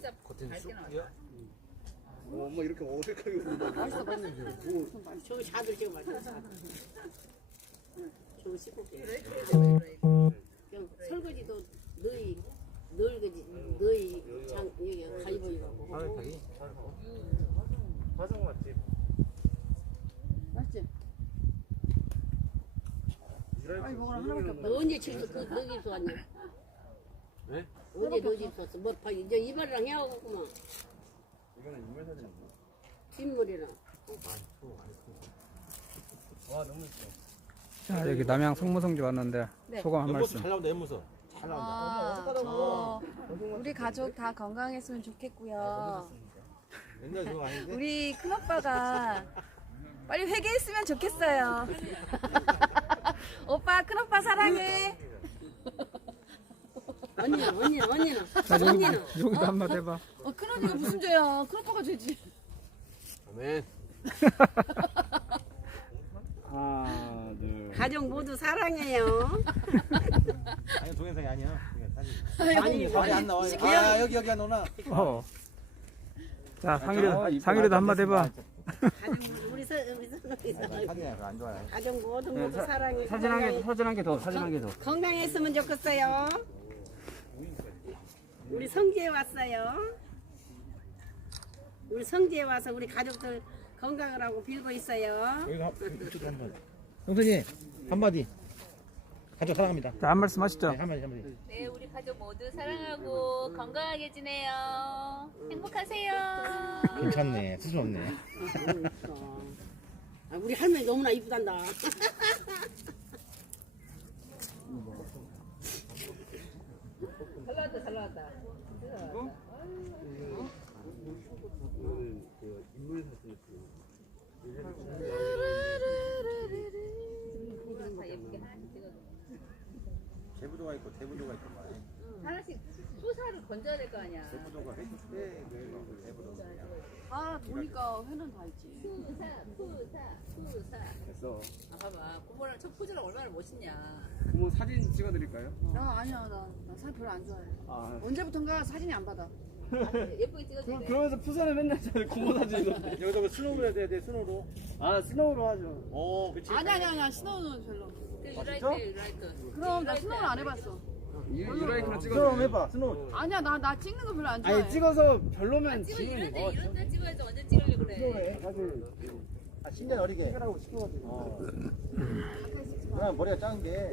진짜 밝게 나왔다. 어, 엄마 이렇게 어색하게 보는데. 맛있어 맛있어. 오, 저거 자들 지금 맛있어. 저거 씹고 게. 그래, 그래, 설거지도 너희 널거지 너희 장 여기 가위바위보하고 하고. 화성 맛집. 맛있지? 아니 먹으라 하나밖에 없다. 너 언제 그 너기서 왔냐? 네? 언제 너집 있었어? 뭐 봐, 이제 이발이랑 해야겠구만. 이거는 인물 사진인가? 뒷머리랑. 와 너무 좋어. 자, 여기 남양 성모성지 왔는데 네. 소감 한 연모습 말씀. 잘 나온다 연모습. 잘 나온다. 아, 저 우리 가족 다 건강했으면 좋겠고요. 옛날 그거 아닌데? 우리 큰오빠가 빨리 회개했으면 좋겠어요. 오빠 큰오빠 사랑해. 언니는 언니는 언니는 자, 여기, 언니는 여기도 한마디 해봐. 어, 큰 언니가 무슨 죄야? 큰 오빠가 죄지. 아멘. 하나, 둘. 가족 모두 사랑해요. 아니 동영상이 아니야. 그냥 사진. 아니 안 나와. 아 여기 여기 안 오나? 어. 자, 아, 상일이도, 이뻐. 상일이도 한마디 해봐. 가족 모두 우리 서 우리 서 사진이 안 좋아요. 가족 모두 모두 사랑해. 사진 한 개, 사진 한 개 더, 사진 한 개 더. 건강했으면 좋겠어요. 우리 성지에 왔어요. 우리 성지에 와서 우리 가족들 건강을 하고 빌고 있어요. 여기 한 이쪽에 한 번. 형수님 한마디. 가족 사랑합니다. 자, 한 말씀 하시죠. 네, 한마디 한마디. 네, 우리 가족 모두 사랑하고 건강하게 지내요. 행복하세요. 괜찮네. 수준 없네. 아, 우리 할머니 너무나 이쁘단다. 잘 나왔다, 잘 나왔다. 이거는 그 인물 사진. 다 예쁘게 하나씩 찍어줘. 제부도가 있고 대부도가 있고 말. 하나씩 수사를 건져야 될 거 아니야. 제부도가 해. 네, 대부도. 아, 보니까 회는 다 있지. 수사, 수사, 수사. 됐어. 아, 봐봐. 부모랑 첫 포즈랑 얼마나 멋있냐. 부모 사진 찍어드릴까요? 아, 아니야. 나, 나 사진 별로 안 좋아해. 아. 언제부턴가 사진이 안 받아. 예쁘게 찍어줘야 돼. 그러면서 푸사는 맨날 저 고모 사진으로. 여기다 뭐 스노우로 해야 돼, 돼 스노우로. 아, 스노우로 하죠. 어, 그치. 아니, 아니, 아니. 신호는 별로. 그 유라이트, 유라이트. 그럼 나 신호를 안 해봤어. 유, 유라이크로 찍어. 스노우 해봐, 스노우. 아니야, 나, 나 찍는 거 별로 안 좋아해. 아니, 찍어서 별로면 찍어, 지금. 이럴 때, 이럴 때 찍어야지. 언제 찍으려고 그래. 사실. 아, 10년 어리게. 해라고 시켜가지고. 어. 그냥 머리가 작은 게.